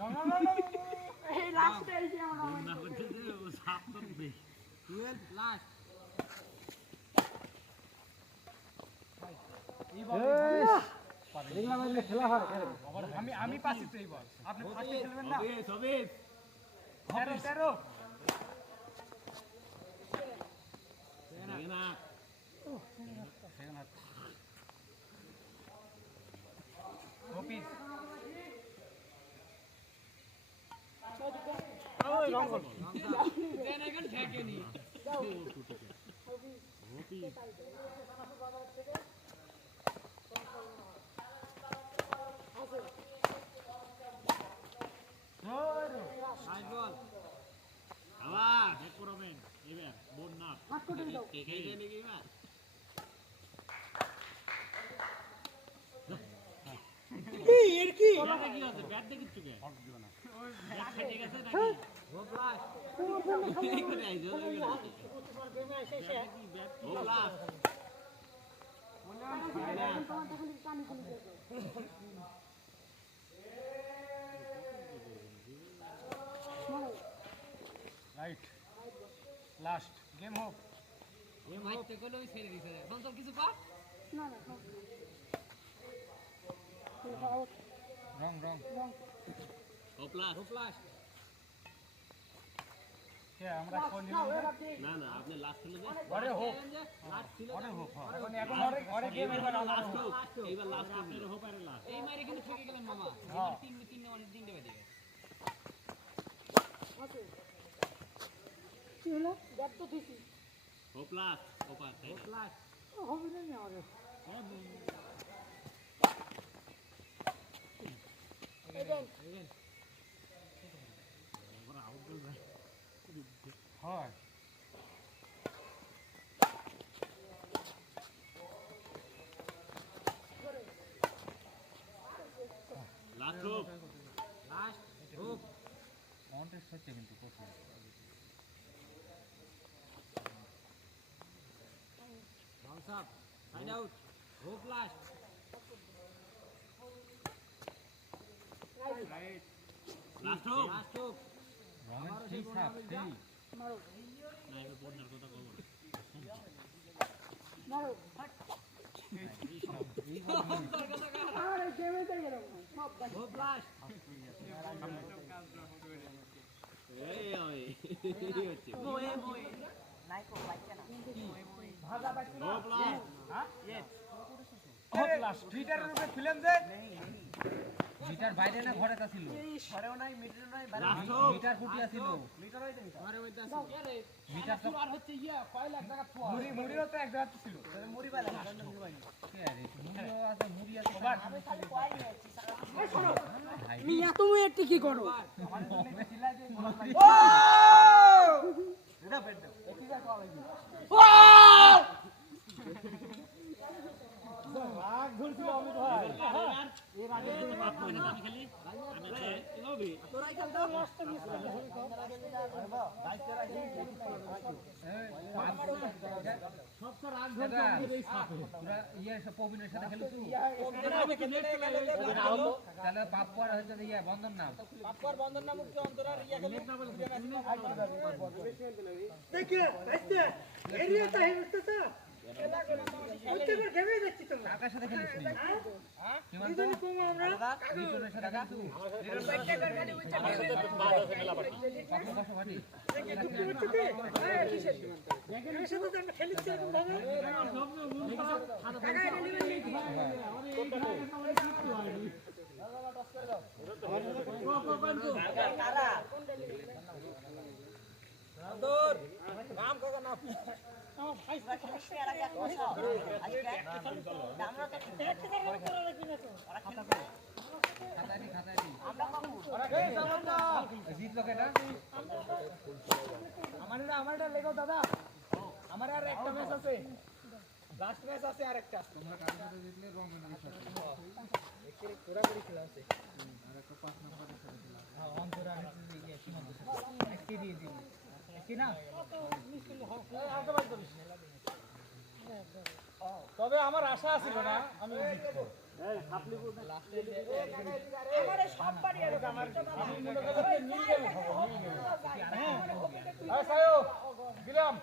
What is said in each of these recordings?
এই লাস্টে এসে আমরা না বলছে যে ও সাপ তো বেশ 12 লাস্ট এই বল দেখলাম এগুলো খেলা হয় আমি পাচ্ছি তো এই বল আপনি ফার্স্টে খেলবেন না সবে 13 না অফিস ওই রঙ্গল দেন এখন ঠেকেনি নাইস বল আবার ব্যাক করবেন এবার বোন না হাত করে দাও কে জানে কি না এর কি এটা কি আছে ব্যাট দেখিছ কে হক দিও না ব্যাট ঠিক আছে নাকি হোপ লাস্ট এই করে আইছো তোমার গেমে এসে এসে ও লাস্ট তোমার তখন কানে খুলে দিও রাইট লাস্ট গেম হোক এই মাইতে কইলো ছেড়ে দিছে সঞ্চল কিছু কর না না রং ও প্লাস হোপ লাস্ট কে আমরা কোন না না আপনি লাস্ট হলে যে আরে হোক লাস্ট ছিল আরে হোক এখন আরে গেম এবার লাস্ট হোক এইবার লাস্ট আপনার হোক আরে লাস্ট এই মারি কিন্তু ঠকে গেলেন মামা হ্যাঁ। তিনটে বাজে গেছে আছে কি হলো ব্যাট তো দিছি ও প্লাস ও পাস হোপ লাস্ট হবে না আমাদের হয় লাস্ট হোক লাস্ট হোপ কন্টেস্ট হচ্ছে কিন্তু প্রচুর bounce up side out hope last last হোক লাস্ট হোপ রঙের ঠিক সাপ ঠিক মারো না এবার বন্যার কথা কব মারো আরে গেমে তো গেল সব বাদ হোপ লাস্ট এই ওই এই হচ্ছে ভাজা বাকি ও প্লাস হ্যাঁ হোক লাস্ট টুইটারের উপরে ফিল্ম দে মিটার বাইরে না ঘরে তা ছিল ঘরেও নাই মিটারও নাই লাস্ট হোক মিটার ফুটিয়া ছিল ঘরে মধ্যে আছে আরে মিটার তো আর হচ্ছে ইয়া কয় লাখ টাকা পোয়া মুড়িও তো এক জায়গা ছিল মুড়ি পাইলাম মুড়ি পাইনি কে আরে মুড়িও আছে মুড়ি আছে ভাই মিয়া তুমি একটু কি করো এটা বেড দাও রাগ ধরছিল অমিত ভাই আমি খেলি আমি হবে তোরাই খেল দাও লাস্ট সবটা রাগ ধরছিল অমিত এই সাপে পুরা ইয়ে সব প্রবীণের সাথে খেলছো তাহলে পাপ্পু আর হচ্ছে ইয়ে বন্ধন নাম পাপ্পার বন্ধন নাম উঠছে অন্তরার ইয়া খেলে দেখি আইতে এরিয়াটা হেমস্তা ওইটার গেমে যাচ্ছি তো কাকার সাথে খেলিস নি হ্যাঁ দুজন কম আমরা লিটনের সাথে খেলছো পাপ্পু কষ্ট ফাটি এর সাথে তো আমরা খেলিছি এরকম ভাবে টাকা ডেলিভারি নেই দূর নাম কাকা নাম খাতানি জিতলো কেটা আমারটা লেগো দাদা আমার আর একটা ম্যাচ আছে লাস্ট ম্যাচ আছে আরেকটা তোমরা কার সাথে জিতলে রঙের সাথে পুরা পুরি খেলা আছে আর একটা 5 নম্বরের সাথে খেলা হ্যাঁ অন্তরা নিচে গিয়ে সীমান্ত একটি দিয়ে দিই একটি না তবে আমার আশা ছিল না আমি আমারে সব বাড়ি আর আমি মনে করলাম যে নীল গেমে খাবো হ্যাঁ সায়ো দিলাম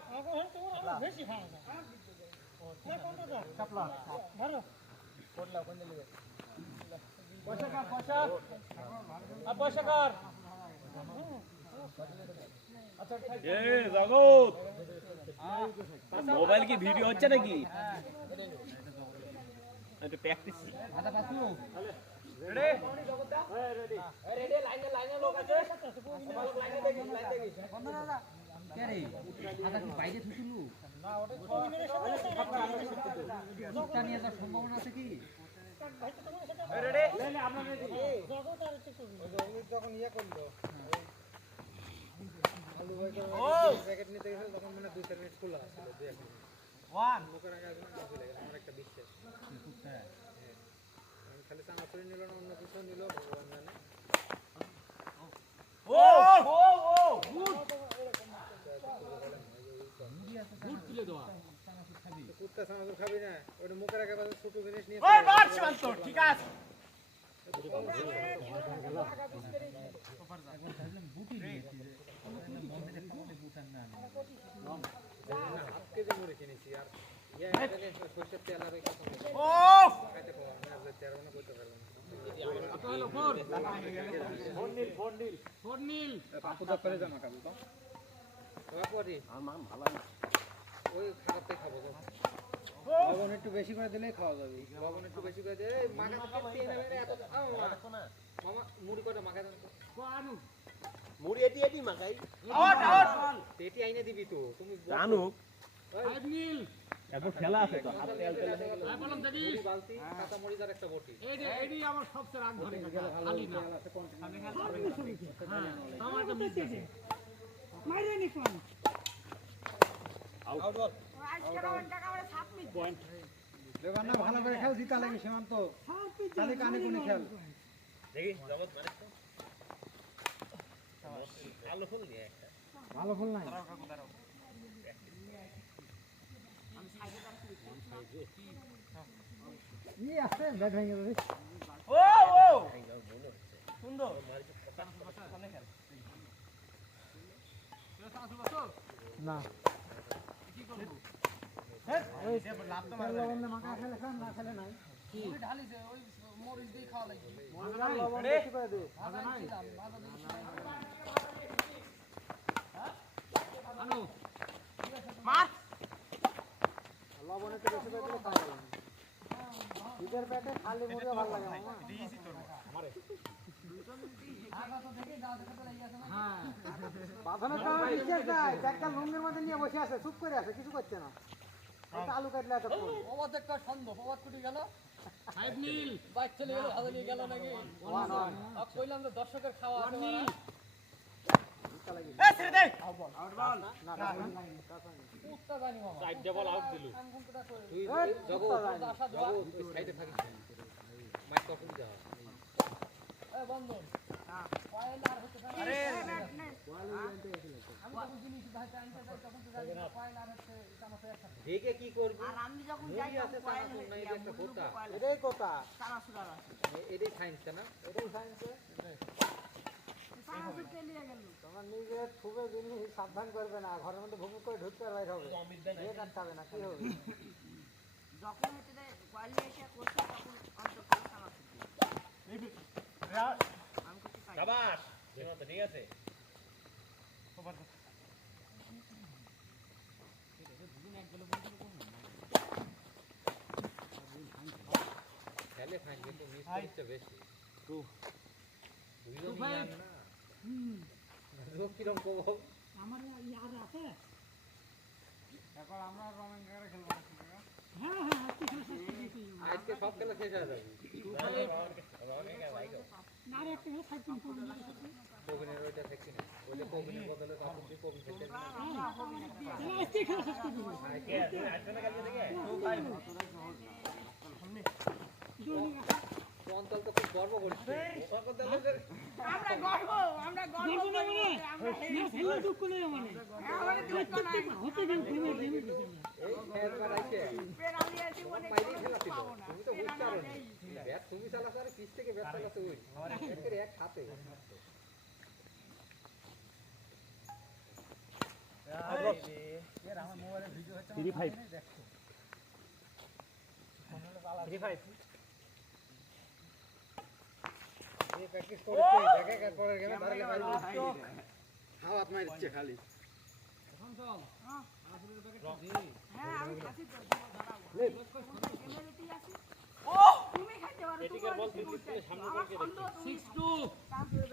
বেশি খাওয়া যায় কাপলা ধরো কোনলা কোন দিলে পয়সা কার পয়সা আর পয়সা কার আচ্ছা এ জগৎ মোবাইল কি ভিডিও হচ্ছে নাকি একটু প্র্যাকটিস আদা বাসু রেডি রেডি লাইনে লোক আছে সবাই লাইনে দেখি লাইন দেখি বন্ধ দাদা কে রে আদা কি বাইরে থুছিলু না ওটা সুতা নিয়ে যাওয়ার সম্ভাবনা আছে কি রেডি লে আমরা রেডি জগৎ আর একটু করবি যখন ইয়া করলো আলু ভাই প্যাকেট নিতে গেছিল তখন মানে 2-4 মিনিট খোলা ছিল 2-1 মিনিট ওয়ান মুখের আগে আসবে না চলে গেল আমার একটা বিশ্বাস আমি খালি চানাচুরি নিল না অন্য কিছু নিল ভগবান জানে গুড তুলে দেওয়া কুত্তা চানাচুর খাবি না ওটা মুখের আগে বাজে ছোট জিনিস নিয়ে ওই বাদ সীমান্ত ঠিক আছে আজকে যে মুড়ি কিনেছি আর ইয়া এটাকে সরষের তেল আর খাইতে পারবো আমি আর যেতে পারবো না করতে পারবো না ফোন নীল পাপু দা করে জামা খাবো তো বাপুরি আর মান ভালো না ওই খারাপটাই খাবো তো লবণ একটু বেশি করে দিলেই খাওয়া যাবে লবণ একটু বেশি করে দিলে মাখা খেতে নেবে না এত মামা মুড়ি কটা মাখা দেন তো আনু মুড়ি এটি এটি মাখাই পেটি আইনে দিবি তো তুমি জানো ফাইভ নীল এখন খেলা আছে তো হাত তেল তেল আই বললাম দেখিস মুড়ি বালতি কাঁচা মরিচ আর একটা বটি এইডি আমার সবচেয়ে রাগ ধরে খালি না হ্যাঁ আমার একটা মিস আছে মাইরে নি ফোন আউট বল আজকে রাউন্ড টাকা আমরা 7 মিনিট পয়েন্ট দেবান না ভালো করে খেল জিতা লাগে সীমান্ত খালি কানে কোনে খেল দেখি জগৎ মানে আলু ফুল নিয়ে একটা ভালো ফুল নাই ই আছে ব্যাগ ভেঙে যাবে সুন্দর না লবণ মাখা খেলে খান না খেলে নাই ঢালিছে ওই মরিচ দিয়ে খাওয়া লাগবে লবণ বেশি করে দে আনু লবণ একটু বেশি করে দিলে খাওয়া যাবে ঈদের পেটে খালি মুড়িও ভালো লাগে মামা বাঁধানোর কারণে বিশ্বাস নাই একটা লুঙ্গের মধ্যে নিয়ে বসে আছে চুপ করে আছে কিছু করছে না একটা আলু কাটলে এত অবাধ একটা সন্দেহ অবাধ কুটি গেল ফাইভ নীল বাইক চলে গেল ভালো নিয়ে গেল নাকি আর কইলাম তো দর্শকের খাওয়া আছে নীল উত্তা জানি মামা সাইড ডাবল আউট দিলু তুই জগৎ ওই সাইডে থাকিস মাইক কখন যা এ বন্ধু কয়েল আর হতে পারে আরে আমি যখন জিনিস ভাই আনতে যাই তখন তো জানি না কয়েল আর হচ্ছে চানাচুর একসাথে দেখে কি করবি আর আমি যখন মুড়ি যাই আছে চানাচুর নাই এটা একটা হোতা কয়েল এটাই কথা চানাচুর আর এটাই সায়েন্স না এটাই সায়েন্স চানাচুর তেলিয়ে গেল তোমার নিজে খুবই জিনিস সাবধান করবে না ঘরের মধ্যে ভুকুর করে ঢুকতে আর বাইর হবে এ কাটতে হবে না কি হবে যখন হচ্ছে যে কয়েল এসে করছে তখন অন্তত চানাচুর আমি করতে পারি শাবাশ সীমান্ত ঠিক আছে খেলে ফাইন কিন্তু মিস করতে বেশি দুইজন নিয়ে আন না যোগ কিরম কব আমার ইয়ার আছে এখন আমরা রমেন গারে খেলবো হ্যাঁ হ্যাঁ আজকে খেলা শেষ করে দিয়েছি আজকে সব খেলা শেষ হয়ে যাবে না রে একটা খেলা 5 মিনিট পর্যন্ত কোবিনের ওইটা থাকি না ওইটা কোবিনের বদলে তখন তুই কোবিন খেলতে আজকে খেলা শেষ করে দিবি আসবে না কালকে থেকে দৈনিক অঞ্চল তো খুব গর্ব করছে আমরা গর্ব করি যে আমরা হেলে দুঃখ নেই মানে আমাদের দুঃখ নাই হতে গেল ঘুমে ঘুমে এই খেল বাড়াইছে পেরালিয়া জীবনে পাইলেই খেলা ছিল পাবো না তুমি তো বুঝতে পারো ব্যাট তুমি চালাছো আর পিছ থেকে ব্যাট চালাছো ওই একের এক হাতে থ্রি ফাইভ এই প্র্যাকটিস করেছে দেখে পরের গেমে ধরে মারবে হাওয়াত মারছে খালি হ্যাঁ আমি খাসি তো এমএলটি আছে ও তুমি খাইতে পারো তোমার সামনে আমার সন্দেহ তুমি 6-2 চান্স হয়ে